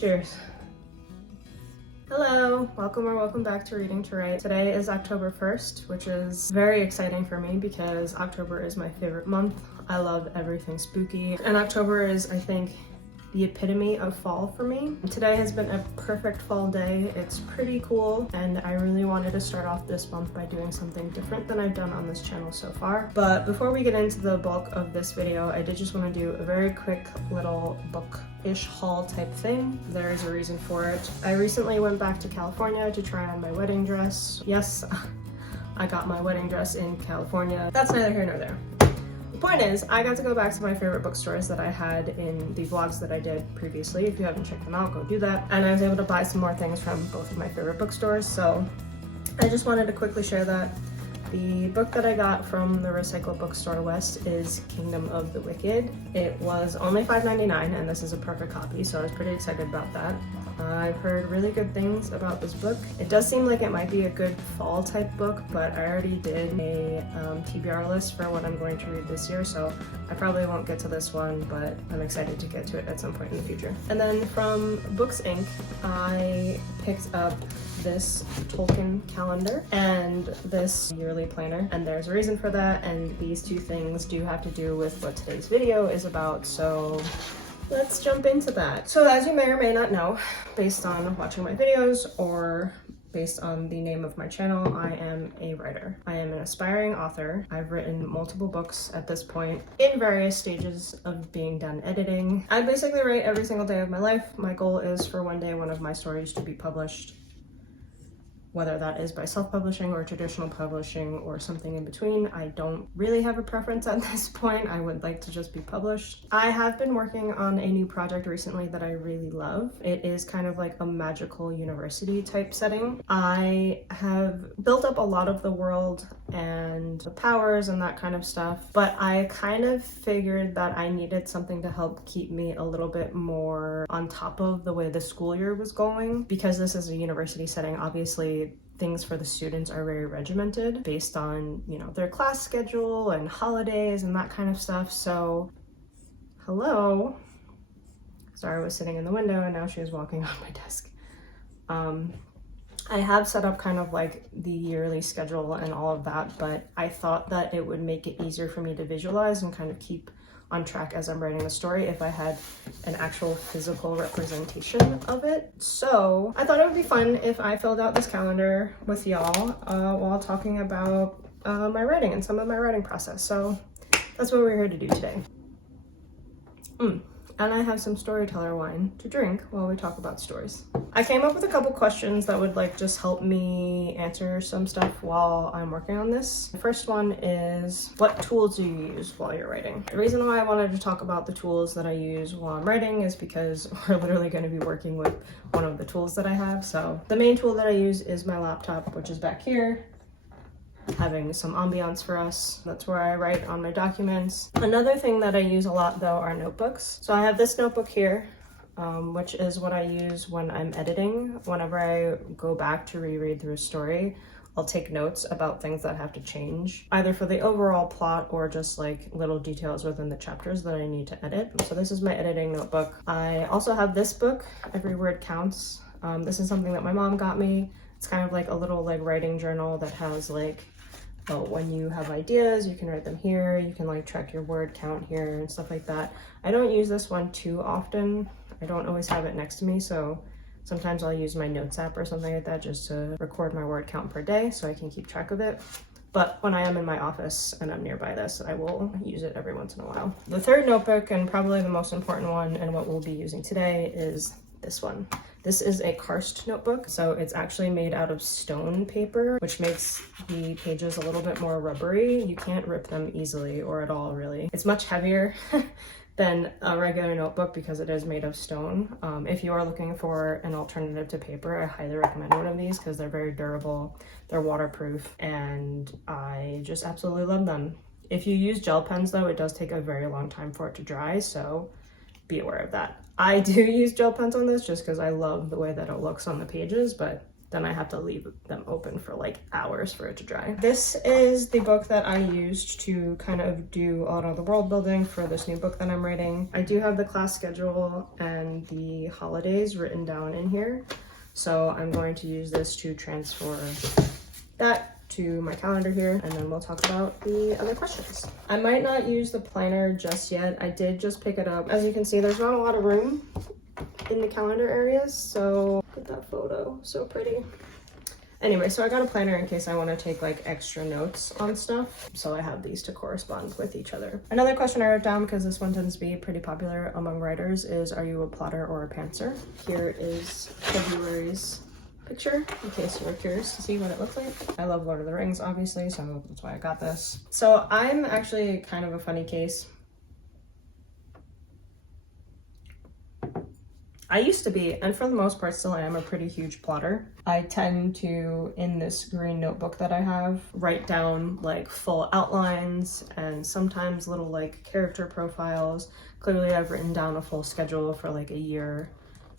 Cheers. Hello, welcome back to Reading to Write. Today is October 1st, which is very exciting for me because October is my favorite month. I love everything spooky, and October is, I think, the epitome of fall for me. Today has been a perfect fall day. It's pretty cool, and I really wanted to start off this month by doing something different than I've done on this channel so far. But before we get into the bulk of this video, I did just want to do a very quick little book-ish haul type thing. There's a reason for it. I recently went back to California to try on my wedding dress. Yes, I got my wedding dress in California. That's neither here nor there. Point is, I got to go back to my favorite bookstores that I had in the vlogs that I did previously. If you haven't checked them out, go do that. And I was able to buy some more things from both of my favorite bookstores, so I just wanted to quickly share that. The book that I got from the Recycle Bookstore West is Kingdom of the Wicked. It was only $5.99, and this is a perfect copy, so I was pretty excited about that. I've heard really good things about this book. It does seem like it might be a good fall type book, but I already did a TBR list for what I'm going to read this year, so I probably won't get to this one, but I'm excited to get to it at some point in the future. And then from Books Inc., I picked up this Tolkien calendar and this yearly planner, and there's a reason for that, and these two things do have to do with what today's video is about, so let's jump into that. So as you may or may not know, based on watching my videos or based on the name of my channel, I am a writer. I am an aspiring author. I've written multiple books at this point in various stages of being done editing. I basically write every single day of my life. My goal is for one day one of my stories to be published, whether that is by self-publishing or traditional publishing or something in between. I don't really have a preference at this point. I would like to just be published. I have been working on a new project recently that I really love. It is kind of like a magical university type setting. I have built up a lot of the world and the powers and that kind of stuff, but I kind of figured that I needed something to help keep me a little bit more on top of the way the school year was going. Because this is a university setting, obviously things for the students are very regimented based on, you know, their class schedule and holidays and that kind of stuff. So, hello. Sorry, I was sitting in the window and now she is walking on my desk. I have set up kind of like the yearly schedule and all of that, but I thought that it would make it easier for me to visualize and kind of keep on track as I'm writing the story if I had an actual physical representation of it. So I thought it would be fun if I filled out this calendar with y'all while talking about my writing and some of my writing process. So that's what we're here to do today. And I have some storyteller wine to drink while we talk about stories. I came up with a couple questions that would like just help me answer some stuff while I'm working on this. The first one is, what tools do you use while you're writing? The reason why I wanted to talk about the tools that I use while I'm writing is because we're literally going to be working with one of the tools that I have. So the main tool that I use is my laptop, which is back here, having some ambiance for us. That's where I write on my documents. Another thing that I use a lot though are notebooks. So I have this notebook here, which is what I use when I'm editing. Whenever I go back to reread through a story, I'll take notes about things that have to change, either for the overall plot or just like little details within the chapters that I need to edit. So this is my editing notebook. I also have this book, Every Word Counts. This is something that my mom got me. It's kind of like a little like writing journal that has like, when you have ideas, you can write them here. You can like track your word count here and stuff like that. I don't use this one too often. I don't always have it next to me, so sometimes I'll use my notes app or something like that just to record my word count per day so I can keep track of it. But when I am in my office and I'm nearby this, I will use it every once in a while. The third notebook, and probably the most important one and what we'll be using today, is this one. This is a karst notebook, so it's actually made out of stone paper, which makes the pages a little bit more rubbery. You can't rip them easily or at all, really. It's much heavier than a regular notebook because it is made of stone. If you are looking for an alternative to paper, I highly recommend one of these because they're very durable, they're waterproof, and I just absolutely love them. If you use gel pens though, it does take a very long time for it to dry, so be aware of that. I do use gel pens on this just because I love the way that it looks on the pages, but then I have to leave them open for like hours for it to dry. This is the book that I used to kind of do a lot of the world building for this new book that I'm writing. I do have the class schedule and the holidays written down in here. So I'm going to use this to transfer that to my calendar here, and then we'll talk about the other questions. I might not use the planner just yet. I did just pick it up. As you can see, there's not a lot of room in the calendar areas, so look at that photo, so pretty. Anyway, so I got a planner in case I want to take like extra notes on stuff, so I have these to correspond with each other. Another question I wrote down, because this one tends to be pretty popular among writers, is are you a plotter or a pantser? Here is February's picture, in case you were curious to see what it looks like. I love Lord of the Rings, obviously, so that's why I got this. So I'm actually kind of a funny case. I used to be, and for the most part still I am, a pretty huge plotter. I tend to, in this green notebook that I have, write down like full outlines and sometimes little like character profiles. Clearly I've written down a full schedule for like a year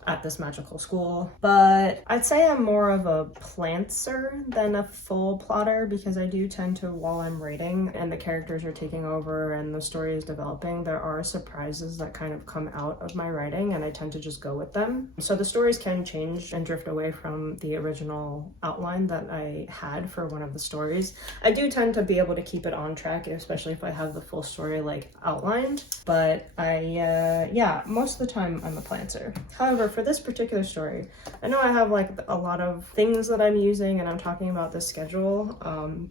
at this magical school, but I'd say I'm more of a plantser than a full plotter, because I do tend to, while I'm writing and the characters are taking over and the story is developing, there are surprises that kind of come out of my writing and I tend to just go with them. So the stories can change and drift away from the original outline that I had for one of the stories. I do tend to be able to keep it on track, especially if I have the full story like outlined, but yeah, most of the time I'm a plantser. However, for this particular story, I know I have like a lot of things that I'm using and I'm talking about the schedule.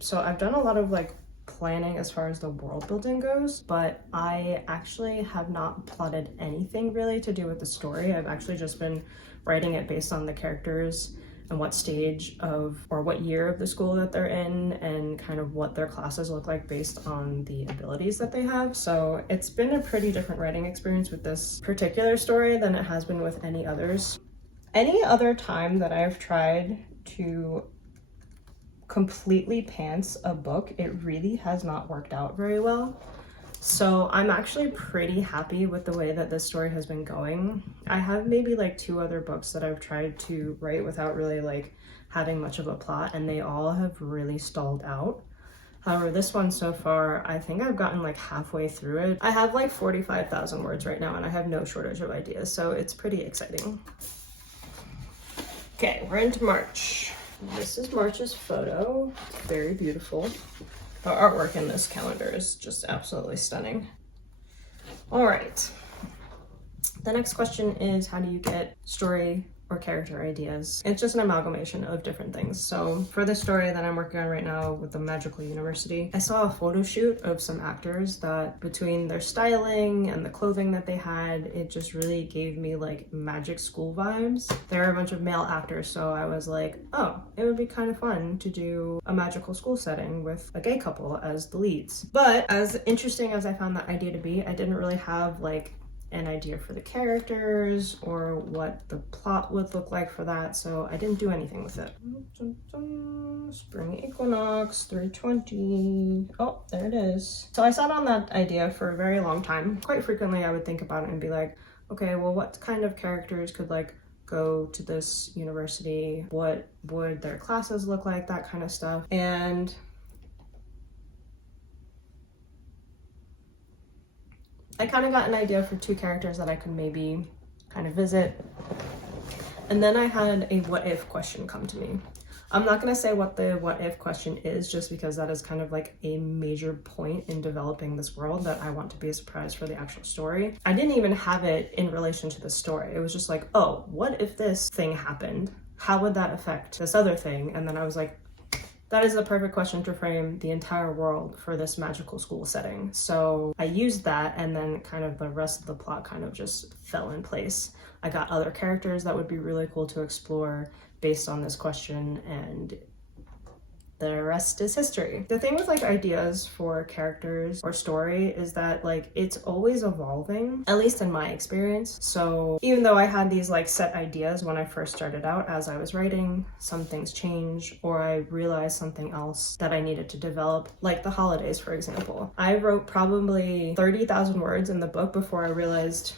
So I've done a lot of like planning as far as the world building goes, but I actually have not plotted anything really to do with the story. I've actually just been writing it based on the characters and what stage of, or what year of the school that they're in, and kind of what their classes look like based on the abilities that they have. So it's been a pretty different writing experience with this particular story than it has been with any others. Any other time that I've tried to completely pants a book, it really has not worked out very well. So I'm actually pretty happy with the way that this story has been going. I have maybe like 2 other books that I've tried to write without really like having much of a plot, and they all have really stalled out. However, this one so far, I think I've gotten like halfway through it. I have like 45,000 words right now and I have no shortage of ideas, so it's pretty exciting. Okay, we're into March. This is March's photo. It's very beautiful. The artwork in this calendar is just absolutely stunning. All right. The next question is, how do you get story or character ideas? It's just an amalgamation of different things. So for this story that I'm working on right now with the magical university, I saw a photo shoot of some actors that, between their styling and the clothing that they had, it just really gave me like magic school vibes. There are a bunch of male actors, so I was like, oh, it would be kind of fun to do a magical school setting with a gay couple as the leads. But as interesting as I found that idea to be, I didn't really have like an idea for the characters or what the plot would look like for that, so I didn't do anything with it. Spring equinox 320. Oh, there it is. So I sat on that idea for a very long time. Quite frequently I would think about it and be like, okay, well, what kind of characters could like go to this university? What would their classes look like? That kind of stuff. And I kind of got an idea for 2 characters that I could maybe kind of visit. And then I had a what if question come to me. I'm not going to say what the what if question is, just because that is kind of like a major point in developing this world that I want to be a surprise for the actual story. I didn't even have it in relation to the story. It was just like, oh, what if this thing happened? How would that affect this other thing? And then I was like, that is the perfect question to frame the entire world for this magical school setting. So I used that, and then kind of the rest of the plot kind of just fell in place. I got other characters that would be really cool to explore based on this question, and the rest is history. The thing with like ideas for characters or story is that like it's always evolving, at least in my experience. So even though I had these like set ideas when I first started out, as I was writing, some things change, or I realized something else that I needed to develop, like the holidays, for example. I wrote probably 30,000 words in the book before I realized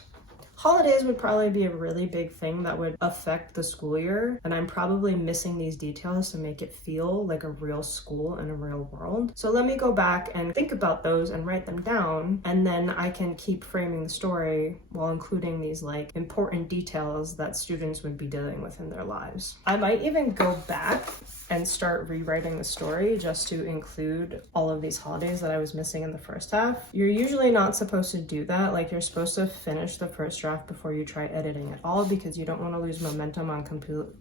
Holidays would probably be a really big thing that would affect the school year, and I'm probably missing these details to make it feel like a real school and a real world. So let me go back and think about those and write them down, and then I can keep framing the story while including these like important details that students would be dealing with in their lives. I might even go back and start rewriting the story just to include all of these holidays that I was missing in the first half. You're usually not supposed to do that. Like, you're supposed to finish the first draft before you try editing at all, because you don't want to lose momentum on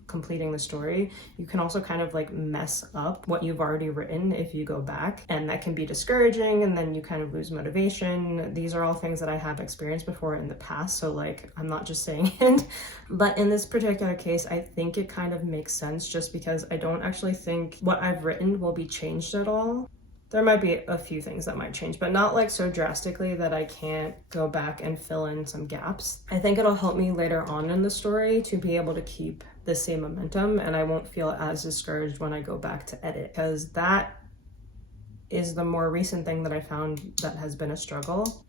completing the story. You can also kind of like mess up what you've already written if you go back, and that can be discouraging, and then you kind of lose motivation. These are all things that I have experienced before in the past, so like, I'm not just saying it. But in this particular case, I think it kind of makes sense, just because I don't actually think what I've written will be changed at all. There might be a few things that might change, but not like so drastically that I can't go back and fill in some gaps. I think it'll help me later on in the story to be able to keep the same momentum, and I won't feel as discouraged when I go back to edit, because that is the more recent thing that I found that has been a struggle.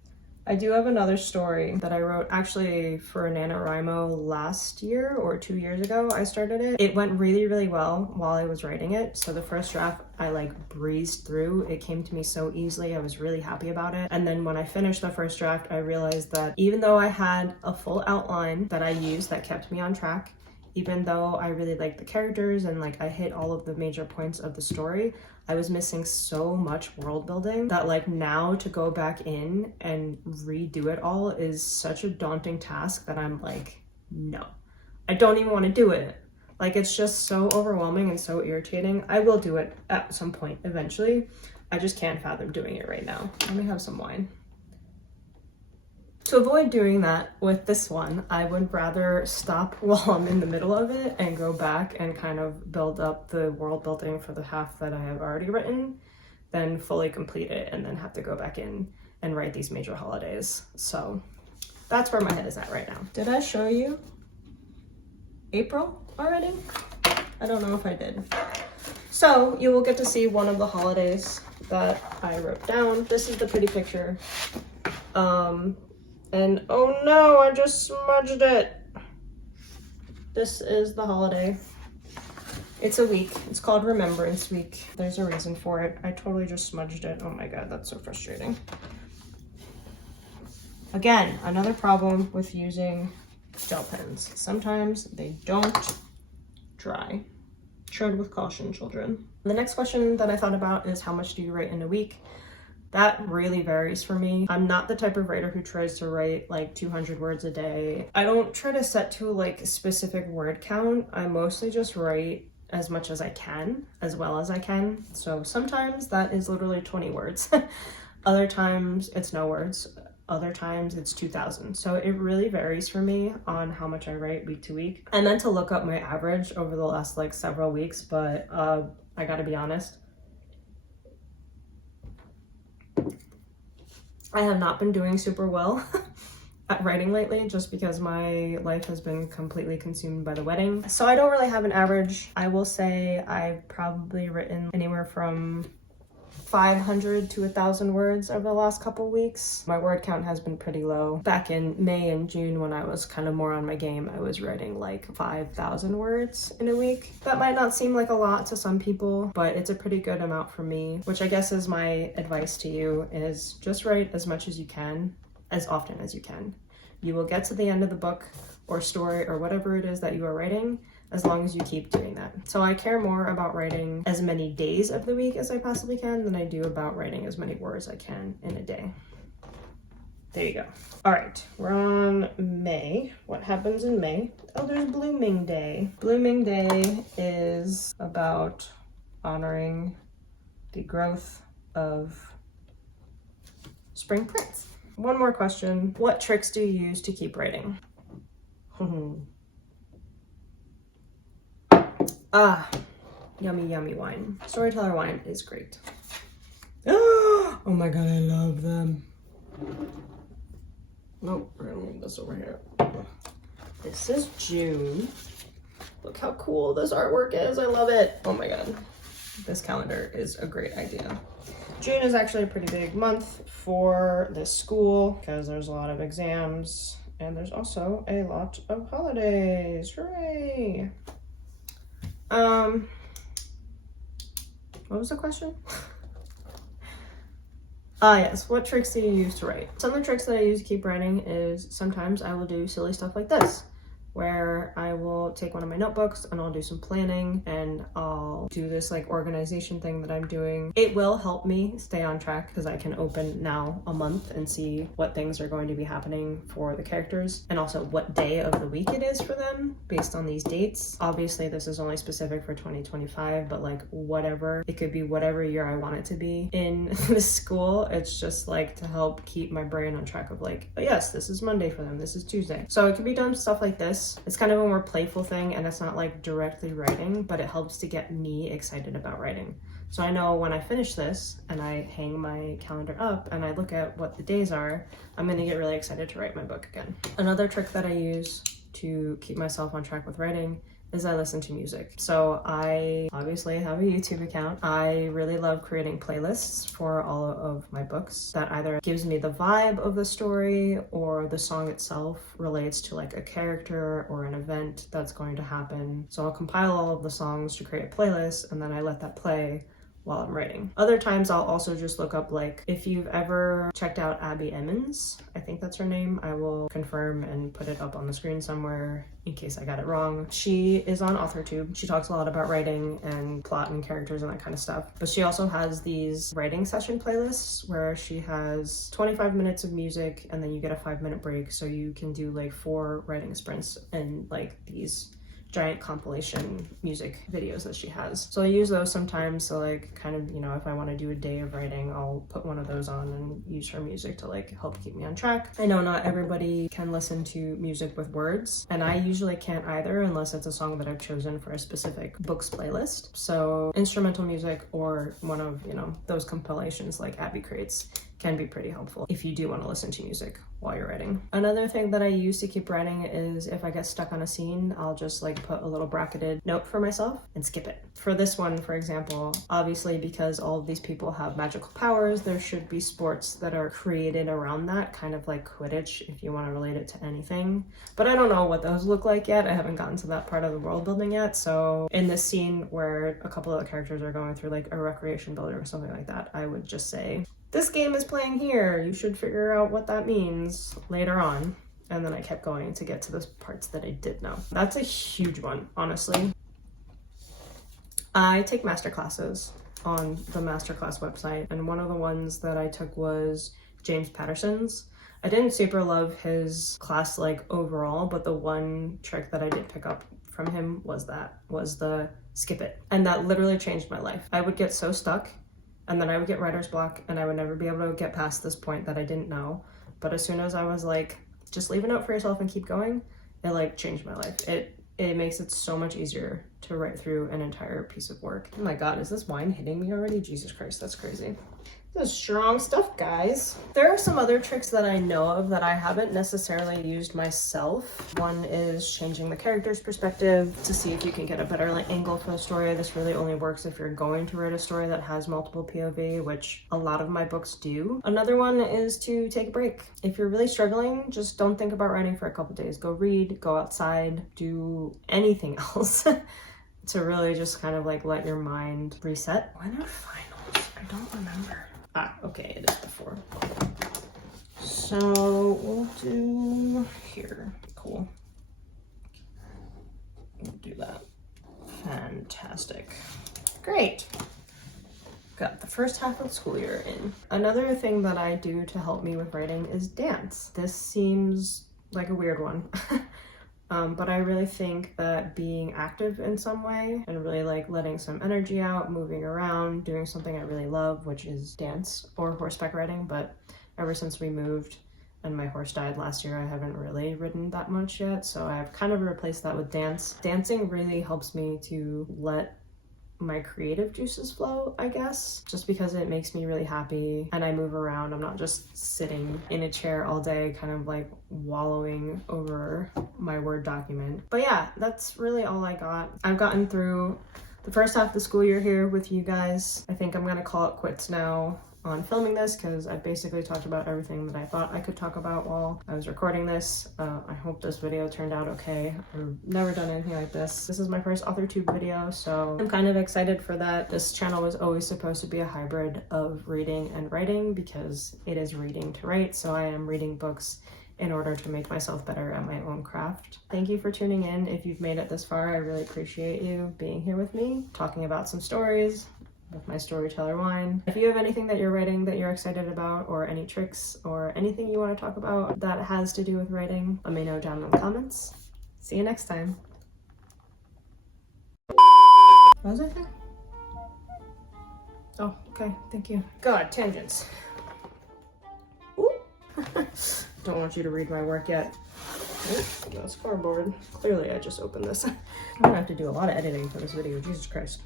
I do have another story that I wrote actually for NaNoWriMo last year or 2 years ago. I started it. It went really, really well while I was writing it. So the first draft, I like breezed through. It came to me so easily. I was really happy about it. And then when I finished the first draft, I realized that even though I had a full outline that I used that kept me on track, even though I really liked the characters and like I hit all of the major points of the story, I was missing so much world building that like now to go back in and redo it all is such a daunting task that I'm like, no, I don't even want to do it. Like, it's just so overwhelming and so irritating. I will do it at some point eventually. I just can't fathom doing it right now. Let me have some wine. To avoid doing that with this one, I would rather stop while I'm in the middle of it and go back and kind of build up the world building for the half that I have already written, than fully complete it and then have to go back in and write these major holidays. So that's where my head is at right now. Did I show you April already? I don't know if I did. So you will get to see one of the holidays that I wrote down. This is the pretty picture. And oh no, I just smudged it. This is the holiday. It's a week. It's called Remembrance Week. There's a reason for it. I totally just smudged it. Oh my god, that's so frustrating. Again, another problem with using gel pens. Sometimes they don't dry. Tread with caution, children. The next question that I thought about is, how much do you write in a week? That really varies for me. I'm not the type of writer who tries to write like 200 words a day. I don't try to set to like a specific word count. I mostly just write as much as I can, as well as I can. So sometimes that is literally 20 words. Other times it's no words. Other times it's 2,000. So it really varies for me on how much I write week to week. I meant to look up my average over the last like several weeks, but I gotta be honest, I have not been doing super well at writing lately, just because my life has been completely consumed by the wedding. So I don't really have an average. I will say I've probably written anywhere from 500 to 1,000 words over the last couple weeks. My word count has been pretty low. Back in May and June, when I was kind of more on my game, I was writing like 5,000 words in a week. That might not seem like a lot to some people, but it's a pretty good amount for me, which I guess is my advice to you, is just write as much as you can, as often as you can. You will get to the end of the book or story or whatever it is that you are writing, as long as you keep doing that. So I care more about writing as many days of the week as I possibly can than I do about writing as many words I can in a day. There you go. All right, we're on May. What happens in May? Oh, there's Blooming Day. Blooming Day is about honoring the growth of spring plants. One more question. What tricks do you use to keep writing? Ah, yummy, yummy wine. Storyteller wine is great. Oh my god, I love them. Nope, we're gonna move this over here. This is June. Look how cool this artwork is. I love it. Oh my god. This calendar is a great idea. June is actually a pretty big month for this school because there's a lot of exams And there's also a lot of holidays. Hooray! What was the question? Yes, what tricks do you use to write? Some of the tricks that I use to keep writing is sometimes I will do silly stuff like this, where I will take one of my notebooks and I'll do some planning and I'll do this like organization thing that I'm doing. It will help me stay on track because I can open now a month and see what things are going to be happening for the characters and also what day of the week it is for them based on these dates. Obviously this is only specific for 2025, but like whatever, it could be whatever year I want it to be in the school. It's just like to help keep my brain on track of like, oh yes, this is Monday for them, this is Tuesday. So it can be done stuff like this. It's kind of a more playful thing and it's not like directly writing, but it helps to get me excited about writing. So I know when I finish this and I hang my calendar up and I look at what the days are, I'm going to get really excited to write my book again. Another trick that I use to keep myself on track with writing is I listen to music. So I obviously have a YouTube account. I really love creating playlists for all of my books that either gives me the vibe of the story or the song itself relates to like a character or an event that's going to happen. So I'll compile all of the songs to create a playlist and then I let that play while I'm writing. Other times I'll also just look up, like, if you've ever checked out Abby Emmons, I think that's her name, I will confirm and put it up on the screen somewhere in case I got it wrong. She is on Authortube. She talks a lot about writing and plot and characters and that kind of stuff. But she also has these writing session playlists where she has 25 minutes of music and then you get a 5-minute break. So you can do like 4 writing sprints and like these giant compilation music videos that she has. So I use those sometimes. So like kind of, you know, if I want to do a day of writing, I'll put one of those on and use her music to like help keep me on track. I know not everybody can listen to music with words, and I usually can't either unless it's a song that I've chosen for a specific books playlist. So instrumental music or one of, you know, those compilations like Abby creates can be pretty helpful if you do want to listen to music while you're writing. Another thing that I use to keep writing is if I get stuck on a scene, I'll just like put a little bracketed note for myself and skip it. For this one, for example, obviously because all of these people have magical powers, there should be sports that are created around that, kind of like Quidditch if you want to relate it to anything. But I don't know what those look like yet. I haven't gotten to that part of the world building yet. So in this scene where a couple of the characters are going through like a recreation building or something like that, I would just say, this game is playing here. You should figure out what that means later on. And then I kept going to get to those parts that I did know. That's a huge one, honestly. I take master classes on the masterclass website, and one of the ones that I took was James Patterson's. I didn't super love his class like overall, but the one trick that I did pick up from him was the skip it. And that literally changed my life. I would get so stuck and then I would get writer's block and I would never be able to get past this point that I didn't know. But as soon as I was like, just leave a note for yourself and keep going, it like changed my life. It makes it so much easier to write through an entire piece of work. Oh my God, is this wine hitting me already? Jesus Christ, that's crazy. This is strong stuff, guys. There are some other tricks that I know of that I haven't necessarily used myself. One is changing the character's perspective to see if you can get a better like angle for the story. This really only works if you're going to write a story that has multiple POV, which a lot of my books do. Another one is to take a break. If you're really struggling, just don't think about writing for a couple days. Go read, go outside, do anything else to really just kind of like let your mind reset. When are finals? I don't remember. Ah, okay, it is before. So we'll do here. Cool. We'll do that. Fantastic. Great. Got the first half of the school year in. Another thing that I do to help me with writing is dance. This seems like a weird one. But I really think that being active in some way and really like letting some energy out, moving around, doing something I really love, which is dance or horseback riding. But ever since we moved and my horse died last year, I haven't really ridden that much yet. So I've kind of replaced that with dance. Dancing really helps me to let my creative juices flow, I guess, just because it makes me really happy and I move around. I'm not just sitting in a chair all day kind of like wallowing over my Word document. But yeah, that's really all I got. I've gotten through the first half of the school year here with you guys. I think I'm gonna call it quits now on filming this because I basically talked about everything that I thought I could talk about while I was recording this. I hope this video turned out okay. I've never done anything like this. This is my first Authortube video, so I'm kind of excited for that. This channel was always supposed to be a hybrid of reading and writing because it is reading to write, so I am reading books in order to make myself better at my own craft. Thank you for tuning in. If you've made it this far, I really appreciate you being here with me, talking about some stories with my storyteller wine. If you have anything that you're writing that you're excited about, or any tricks or anything you want to talk about that has to do with writing, let me know down in the comments. See you next time. What was I saying? Oh, okay, thank you. God, tangents. Ooh. Don't want you to read my work yet. Ooh, no scoreboard. Clearly I just opened this. I'm gonna have to do a lot of editing for this video, Jesus Christ.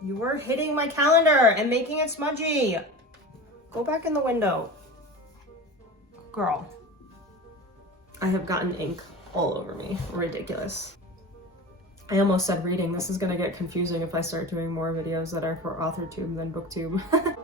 You were hitting my calendar and making it smudgy. Go back in the window. Girl. I have gotten ink all over me. Ridiculous. I almost said reading. This is gonna get confusing if I start doing more videos that are for Authortube than booktube.